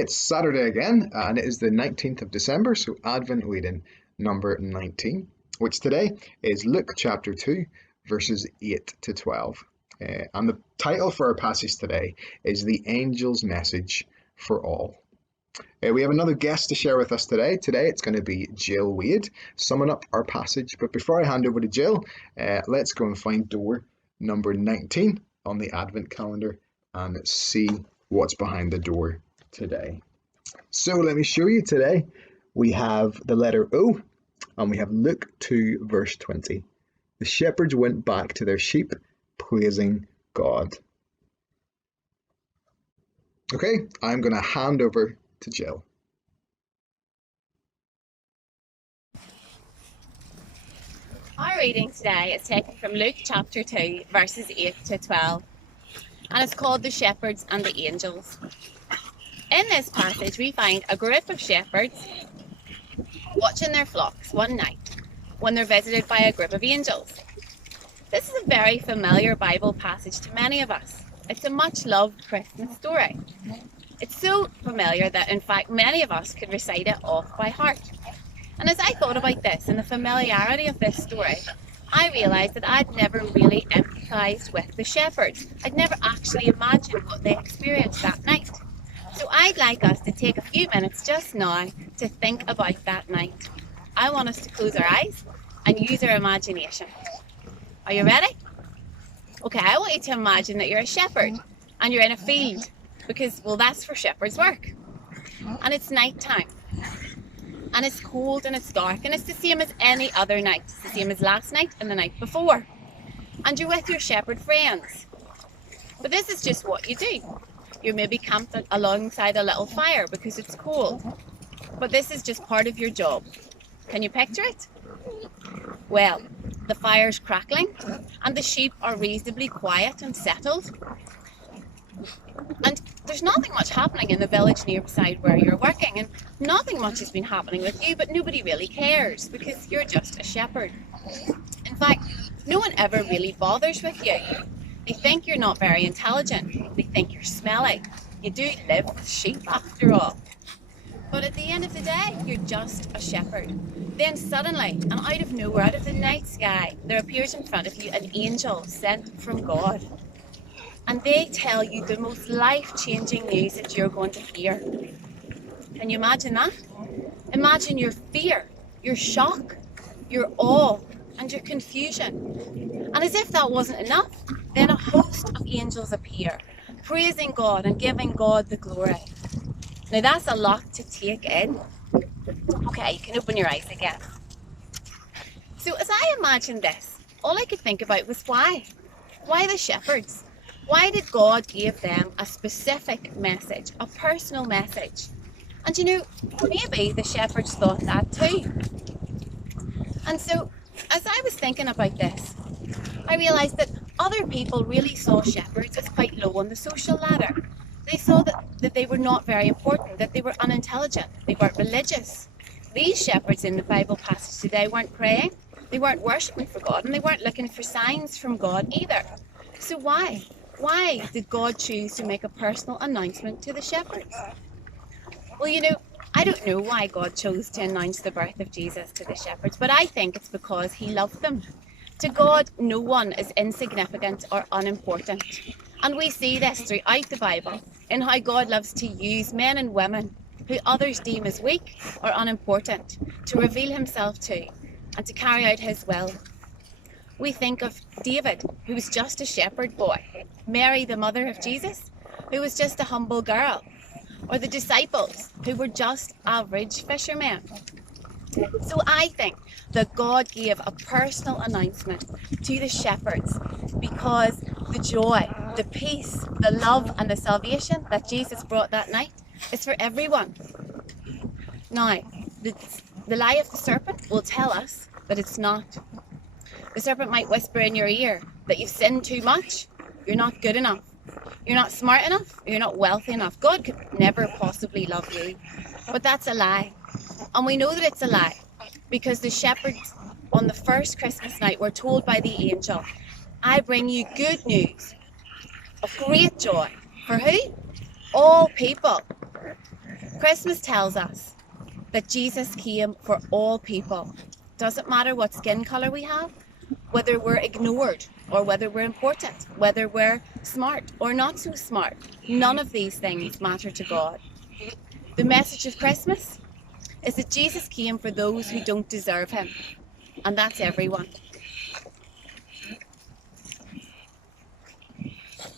it's Saturday again, and it is the 19th of December, so Advent reading number 19, which today is Luke chapter 2, verses 8 to 12. And the title for our passage today is The Angel's Message for All. We have another guest to share with us today. Today it's going to be Jill Wade, summing up our passage. But before I hand over to Jill, let's go and find door number 19 on the Advent calendar and see what's behind the door today. So let me show you today. We have the letter O, and we have Luke 2 verse 20. The shepherds went back to their sheep, praising God. Okay, I'm going to hand over to Jill. Our reading today is taken from Luke chapter 2 verses 8 to 12, and it's called The Shepherds and the Angels. In this passage we find a group of shepherds watching their flocks one night when they're visited by a group of angels. This is a very familiar Bible passage to many of us. It's a much loved Christmas story. It's so familiar that in fact many of us could recite it off by heart. And as I thought about this and the familiarity of this story, I realised that I'd never really empathised with the shepherds. I'd never actually imagined what they experienced that night. So I'd like us to take a few minutes just now to think about that night. I want us to close our eyes and use our imagination. Are you ready? Okay, I want you to imagine that you're a shepherd and you're in a field because, well, that's for shepherds' work. And it's night time. And it's cold and it's dark and it's the same as any other night. It's the same as last night and the night before. And you're with your shepherd friends. But this is just what you do. You're maybe camped alongside a little fire because it's cold. But this is just part of your job. Can you picture it? Well, the fire's crackling and the sheep are reasonably quiet and settled. And there's nothing much happening in the village nearby where you're working, and nothing much has been happening with you, but nobody really cares because you're just a shepherd. In fact, no one ever really bothers with you. They think you're not very intelligent. They think you're smelly. You do live with sheep after all. But at the end of the day, you're just a shepherd. Then suddenly, and out of nowhere, out of the night sky, there appears in front of you an angel sent from God. And they tell you the most life-changing news that you're going to hear. Can you imagine that? Imagine your fear, your shock, your awe, and your confusion. And as if that wasn't enough, then a host of angels appear, praising God and giving God the glory. Now that's a lot to take in. Okay, you can open your eyes again. So as I imagined this, all I could think about was why? Why the shepherds? Why did God give them a specific message, a personal message? And you know, maybe the shepherds thought that too. And so, as I was thinking about this, I realised that other people really saw shepherds as quite low on the social ladder. They saw that they were not very important, that they were unintelligent, they weren't religious. These shepherds in the Bible passage today weren't praying, they weren't worshipping for God, and they weren't looking for signs from God either. So why? Why did God choose to make a personal announcement to the shepherds? Well, you know, I don't know why God chose to announce the birth of Jesus to the shepherds, but I think it's because he loved them. To God, no one is insignificant or unimportant. And we see this throughout the Bible, in how God loves to use men and women who others deem as weak or unimportant to reveal himself to and to carry out his will. We think of David, who was just a shepherd boy, Mary, the mother of Jesus, who was just a humble girl, or the disciples, who were just average fishermen. So I think that God gave a personal announcement to the shepherds because the joy, the peace, the love and the salvation that Jesus brought that night is for everyone. Now, the lie of the serpent will tell us that it's not. The serpent might whisper in your ear that you've sinned too much, you're not good enough, you're not smart enough, you're not wealthy enough. God could never possibly love you. But that's a lie. And we know that it's a lie because the shepherds on the first Christmas night were told by the angel, I bring you good news of great joy. For who? All people. Christmas tells us that Jesus came for all people. Doesn't matter what skin colour we have, whether we're ignored or whether we're important, whether we're smart or not so smart. None of these things matter to God. The message of Christmas is that Jesus came for those who don't deserve him, and that's everyone.